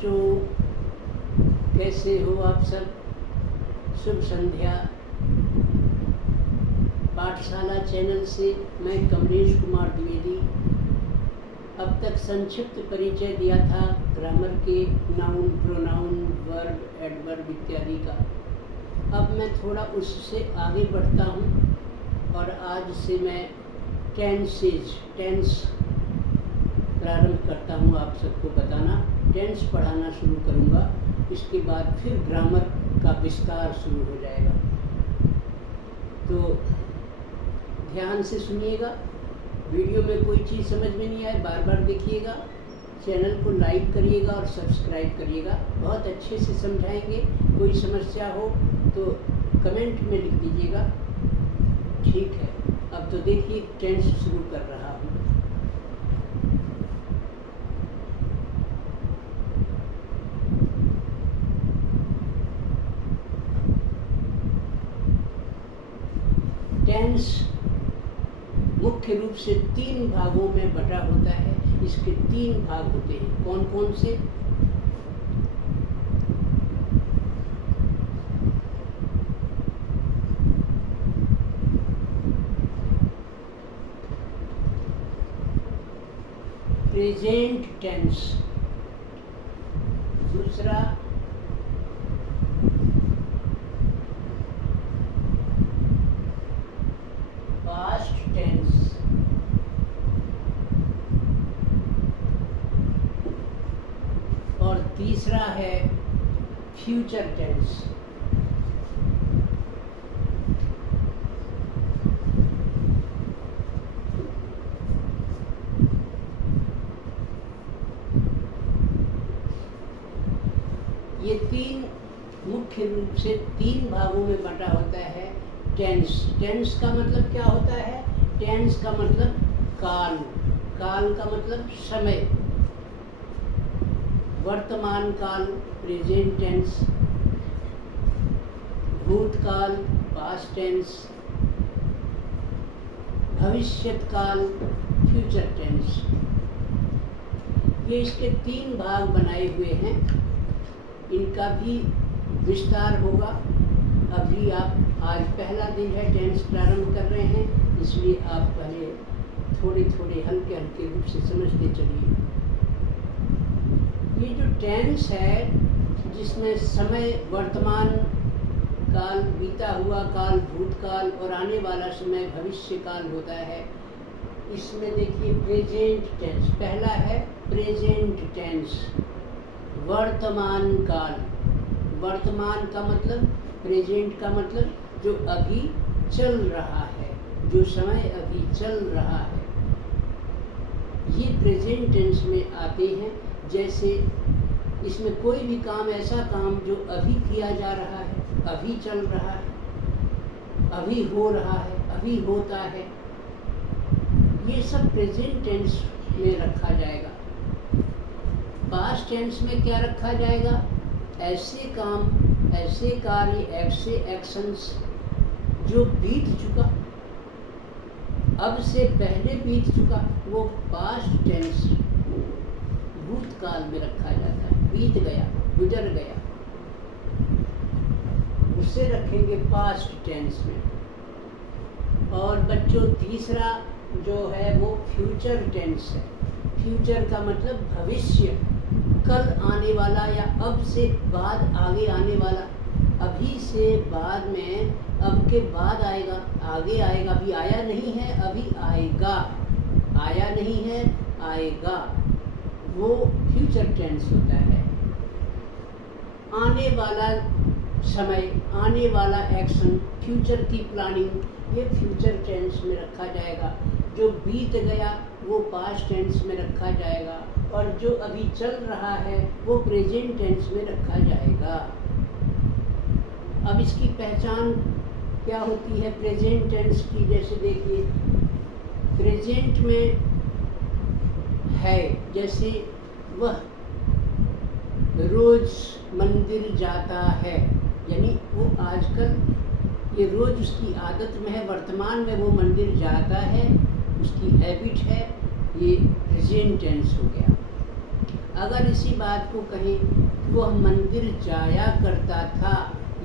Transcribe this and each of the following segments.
बच्चों, कैसे हो आप सब? शुभ संध्या। पाठशाला चैनल से मैं कमलेश कुमार द्विवेदी। अब तक संक्षिप्त परिचय दिया था ग्रामर के नाउन, प्रोनाउन, वर्ब, एडवर्ब इत्यादि का। अब मैं थोड़ा उससे आगे बढ़ता हूँ और आज से मैं टेंस प्रारंभ करता हूँ। आप सबको बताना, टेंस पढ़ाना शुरू करूँगा। इसके बाद फिर ग्रामर का विस्तार शुरू हो जाएगा। तो ध्यान से सुनिएगा। वीडियो में कोई चीज़ समझ में नहीं आए बार बार देखिएगा। चैनल को लाइक करिएगा और सब्सक्राइब करिएगा। बहुत अच्छे से समझाएंगे। कोई समस्या हो तो कमेंट में लिख दीजिएगा। ठीक है, अब तो देखिए टेंस शुरू कर रहा हूँ। टेंस मुख्य रूप से 3 भागों में बटा होता है। इसके 3 भाग होते हैं। कौन कौन से? प्रेजेंट टेंस, दूसरा पास्ट टेंस, और तीसरा है फ्यूचर टेंस। ये 3 मुख्य रूप से 3 भागों में बटा होता है टेंस। टेंस का मतलब क्या होता है? टेंस का मतलब काल, काल का मतलब समय। वर्तमान काल प्रेजेंट टेंस, भूतकाल पास्ट टेंस, भविष्यत काल फ्यूचर टेंस। ये इसके 3 भाग बनाए हुए हैं। इनका भी विस्तार होगा। अभी आप आज पहला दिन है, टेंस प्रारंभ कर रहे हैं, इसलिए आप पहले थोड़े थोड़े हल्के हल्के रूप से समझते चलिए। ये जो टेंस है, जिसमें समय, वर्तमान काल, बीता हुआ काल, भूतकाल और आने वाला समय भविष्य काल होता है। इसमें देखिए प्रेजेंट टेंस पहला है। प्रेजेंट टेंस वर्तमान काल। वर्तमान का मतलब, प्रेजेंट का मतलब जो अभी चल रहा है, जो समय अभी चल रहा है, ये प्रेजेंट टेंस में आते हैं। जैसे इसमें कोई भी काम, ऐसा काम जो अभी किया जा रहा है, अभी चल रहा है, अभी हो रहा है, अभी होता है, ये सब प्रेजेंट टेंस में रखा जाएगा। पास्ट टेंस में क्या रखा जाएगा? ऐसे काम, ऐसे कार्य, ऐसे एक्शंस जो बीत चुका, अब से पहले बीत चुका, वो पास्ट टेंस भूतकाल में रखा जाता है। बीत गया, गुजर गया, उसे रखेंगे पास्ट टेंस में। और बच्चों तीसरा जो है वो फ्यूचर टेंस है। फ्यूचर का मतलब भविष्य, कल आने वाला या अब से बाद आगे आने वाला। अभी से बाद में, अब के बाद आएगा, आगे आएगा। अभी आया नहीं है, अभी आएगा। आया नहीं है, आएगा। वो फ्यूचर टेंस होता है। आने वाला समय, आने वाला एक्शन, फ्यूचर की प्लानिंग, ये फ्यूचर टेंस में रखा जाएगा। जो बीत गया वो पास्ट टेंस में रखा जाएगा, और जो अभी चल रहा है वो प्रेजेंट टेंस में रखा जाएगा। अब इसकी पहचान क्या होती है प्रेजेंट टेंस की? जैसे देखिए प्रेजेंट में है, जैसे वह रोज मंदिर जाता है, यानी वो आजकल, ये रोज उसकी आदत में है, वर्तमान में वो मंदिर जाता है, उसकी हैबिट है, ये प्रेजेंट टेंस हो गया। अगर इसी बात को कहें वह मंदिर जाया करता था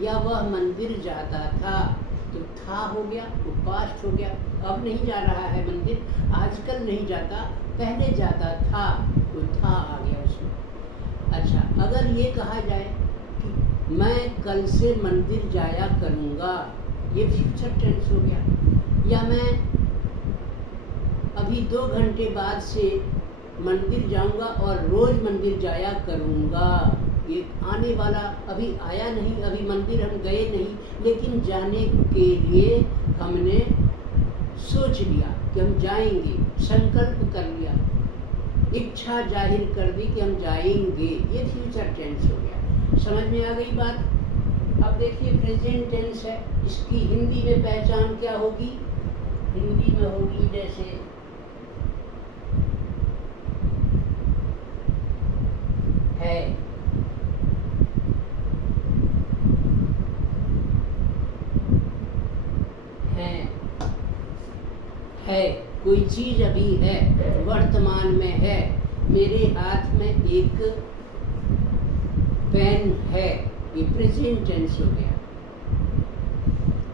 या वह मंदिर जाता था, तो था हो गया, वो पास्ट हो गया। अब नहीं जा रहा है मंदिर, आजकल नहीं जाता, पहले जाता था, वो था आ गया उसमें। अच्छा, अगर ये कहा जाए कि मैं कल से मंदिर जाया करूँगा, ये फ्यूचर टेंस हो गया। या मैं अभी 2 घंटे बाद से मंदिर जाऊंगा और रोज मंदिर जाया करूंगा, ये आने वाला, अभी आया नहीं, अभी मंदिर हम गए नहीं, लेकिन जाने के लिए हमने सोच लिया कि हम जाएंगे, संकल्प कर लिया, इच्छा जाहिर कर दी कि हम जाएंगे, ये फ्यूचर टेंस हो गया। समझ में आ गई बात? अब देखिए प्रेजेंट टेंस है, इसकी हिंदी में पहचान क्या होगी? हिंदी में होगी जैसे है, कोई चीज अभी है, वर्तमान में है, मेरे हाथ में एक पेन है, ये प्रेजेंट टेंस हो गया।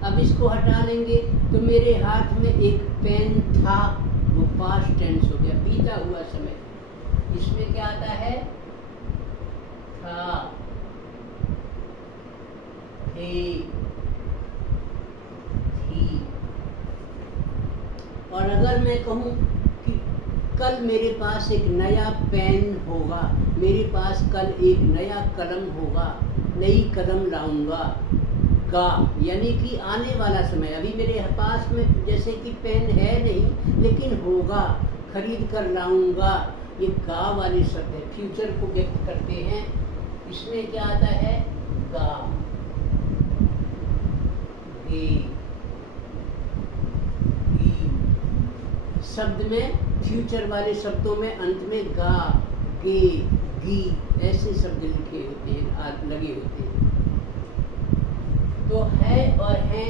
अब इसको हटा लेंगे तो मेरे हाथ में एक पेन था, वो पास्ट टेंस हो गया, बीता हुआ समय। इसमें क्या आता है? था, थे, थी। और अगर मैं कहूँ कि कल मेरे पास एक नया पेन होगा, मेरे पास कल एक नया कलम होगा, नई कलम लाऊंगा, गा, यानी कि आने वाला समय, अभी मेरे पास में जैसे कि पेन है नहीं, लेकिन होगा, खरीद कर लाऊंगा, ये गा वाले शब्द है, फ्यूचर को व्यक्त करते हैं। इसमें क्या आता है? गा, गे, शब्द में, फ्यूचर वाले शब्दों में अंत में गा, गे, गी ऐसे शब्द लिखे होते हैं, लगे होते हैं। तो है और हैं,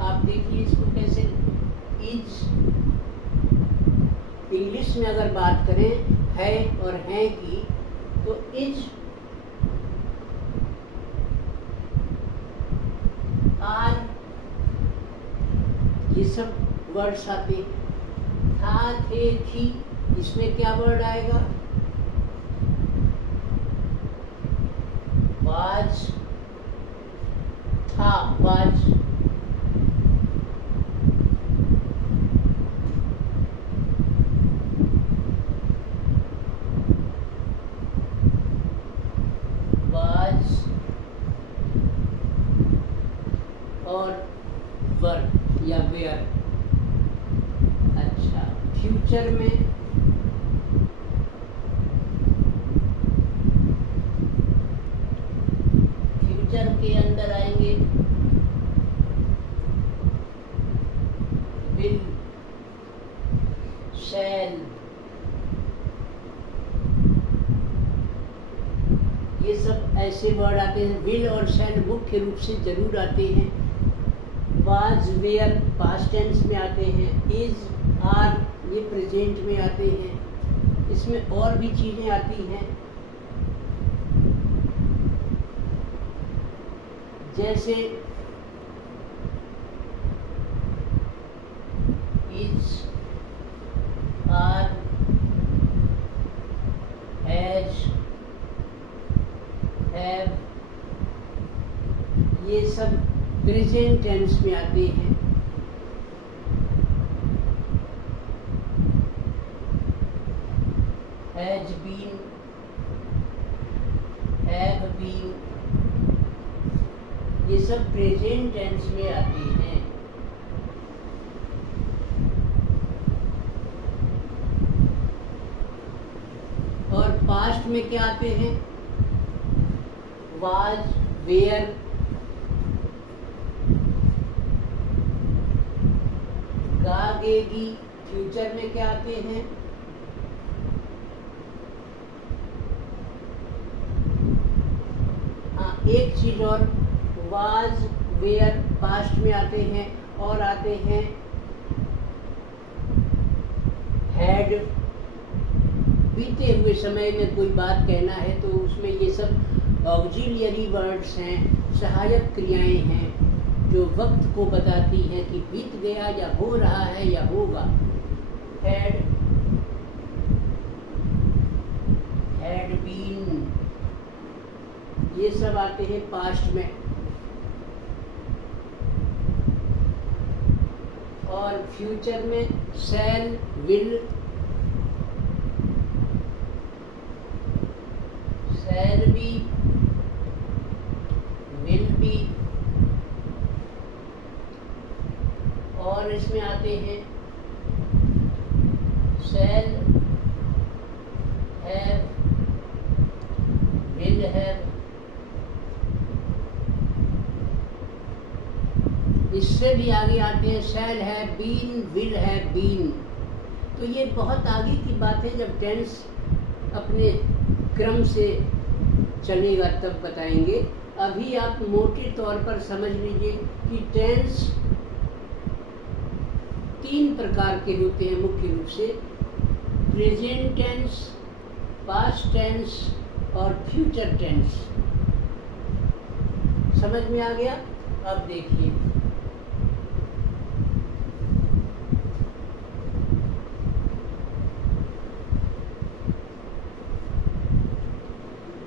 आप देखिए इसको कैसे, इज, इंग्लिश में अगर बात करें है और हैं की, तो इज, आर, ये सब वर्ड्स आते हैं। था, थे, थी, इसमें क्या वर्ड आएगा? वाज, था, वाज। वाज और वर या वेयर। अच्छा, फ्यूचर में के अंदर आएंगे विल, शैल, ये सब ऐसे वर्ड आते हैं। विल और शैल मुख्य रूप से जरूर आते हैं। वाज, वेयर पास्ट टेंस में आते हैं। इज, आर ये प्रेजेंट में आते हैं। इसमें और भी चीज़ें आती हैं, जैसे इज, आर, हैज, हैव, ये सब प्रेजेंट टेंस में आते हैं। हैज बीन, हैव बीन, ये सब प्रेजेंट टेंस में आती हैं। और पास्ट में क्या आते हैं? Was, where, गागेगी। फ्यूचर में क्या आते हैं? हाँ, एक चीज और, वाज, वेयर पास्ट में आते हैं और आते हैं हैड, बीते हुए समय में कोई बात कहना है तो उसमें ये सब ऑक्सिलियरी वर्ड्स हैं, सहायक क्रियाएं हैं जो वक्त को बताती हैं कि बीत गया या हो रहा है या होगा। हैड बीन, ये सब आते हैं पास्ट में। और फ्यूचर में shall, will, shall be, will be. और इसमें आते हैं शैल, हैव, विल हैव। इससे भी आगे आते हैं shall have been, will have been. तो ये बहुत आगे की बात है, जब टेंस अपने क्रम से चलेगा तब बताएंगे। अभी आप मोटे तौर पर समझ लीजिए कि टेंस 3 प्रकार के होते हैं मुख्य रूप से, प्रेजेंट टेंस, पास्ट टेंस और फ्यूचर टेंस। समझ में आ गया? अब देखिए,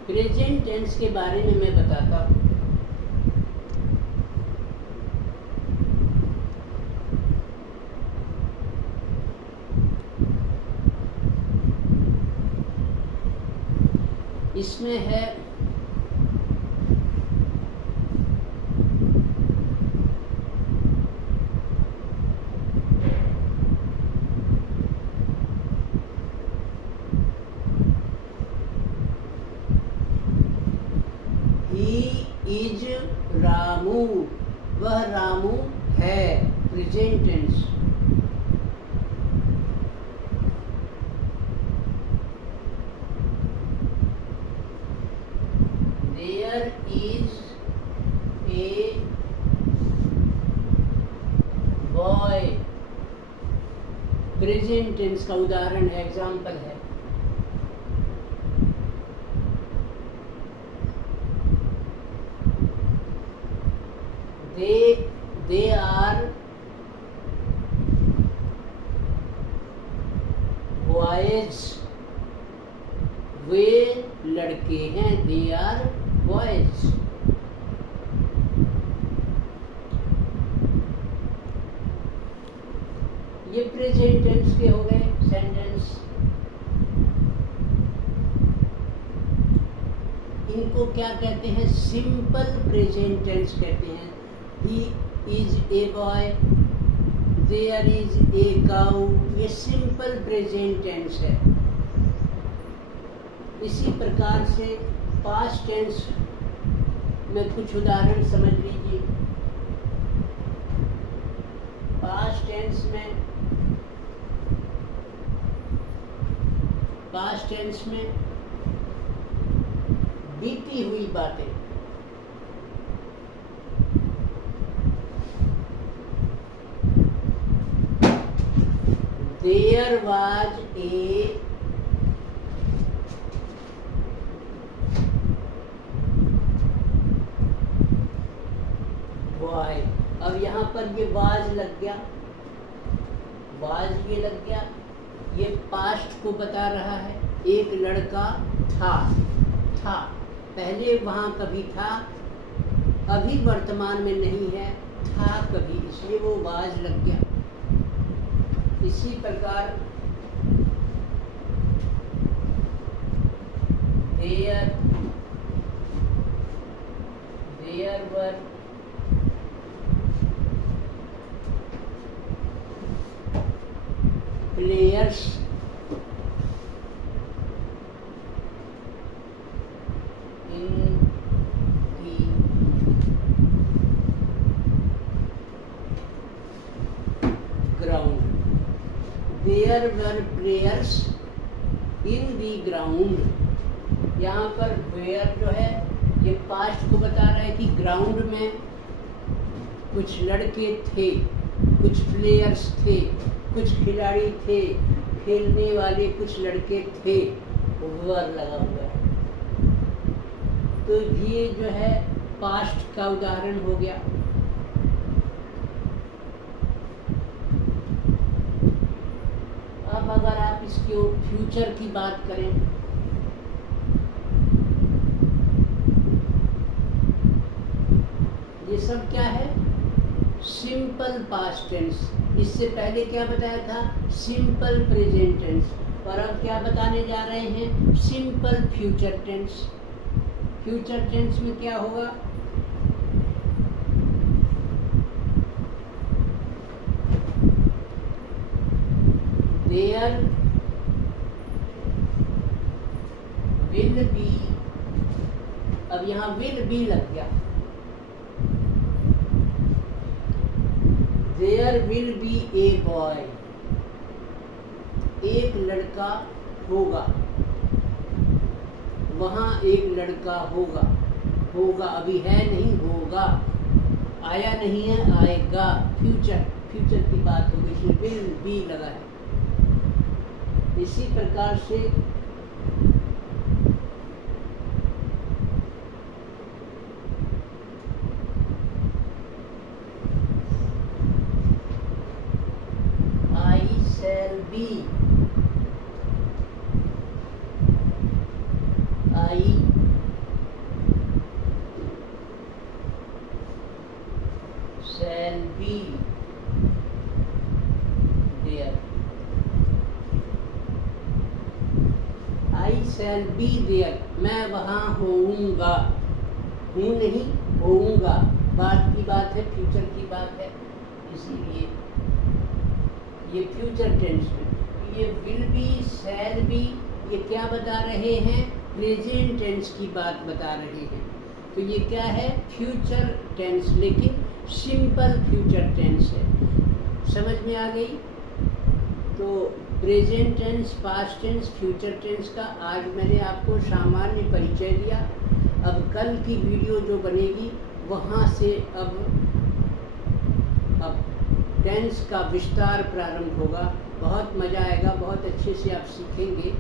प्रेजेंट टेंस के बारे में मैं बताता हूँ। इसमें है इज रामू, वह रामू है, present tense. There is a boy, present tense का उदाहरण है, एग्जाम्पल है। They are boys, वे लड़के हैं, they are boys। ये प्रेजेंट टेंस के हो गए सेंटेंस। इनको क्या कहते हैं? सिंपल प्रेजेंट टेंस कहते हैं। He is a boy, there is a cow, ये सिंपल प्रेजेंट टेंस है। इसी प्रकार से पास्ट टेंस में कुछ उदाहरण समझ लीजिए। पास्ट टेंस में बीती हुई बातें, There was a boy। अब यहाँ पर ये वाज लग गया, वाज ये लग गया, ये पास्ट को बता रहा है। एक लड़का था, पहले वहाँ कभी था, अभी वर्तमान में नहीं है, था कभी, इसलिए वो वाज लग गया। इसी प्रकार there were players in the ground। There were players in the ground। यहाँ पर where जो है ये पास्ट को बता रहा है कि ग्राउंड में कुछ लड़के थे, कुछ प्लेयर्स थे, कुछ खिलाड़ी थे, खेलने वाले कुछ लड़के थे, वर लगा हुआ है, तो ये जो है पास्ट का उदाहरण हो गया। अब अगर आप इसके फ्यूचर की बात करें, ये सब क्या है? Simple past tense. इससे पहले क्या बताया था? Simple present tense. और अब क्या बताने जा रहे हैं? Simple future tense. Future tense में क्या होगा? देयर विल बी, अब यहाँ विल बी लग गया, there will be a boy, एक लड़का होगा, वहाँ एक लड़का होगा। होगा अभी है नहीं, होगा, आया नहीं है, आएगा। फ्यूचर, फ्यूचर की बात होगी, इसमें विल बी लगा है। इसी प्रकार से I shall be, I shall be there, I shall be there, मैं वहाँ होऊंगा, हूँ नहीं, होऊंगा। बात की बात है, फ्यूचर की बात है, इसीलिए ये फ्यूचर टेंस में ये विल बी, शैल बी, ये क्या बता रहे हैं? प्रेजेंट टेंस की बात बता रहे हैं। तो ये क्या है? फ्यूचर टेंस, लेकिन सिंपल फ्यूचर टेंस है। समझ में आ गई? तो present tense, past tense, future tense का आज मैंने आपको सामान्य परिचय दिया। अब कल की वीडियो जो बनेगी वहाँ से अब टेंस का विस्तार प्रारंभ होगा। बहुत मज़ा आएगा, बहुत अच्छे से आप सीखेंगे,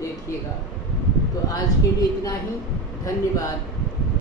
देखिएगा। तो आज के लिए इतना ही, धन्यवाद।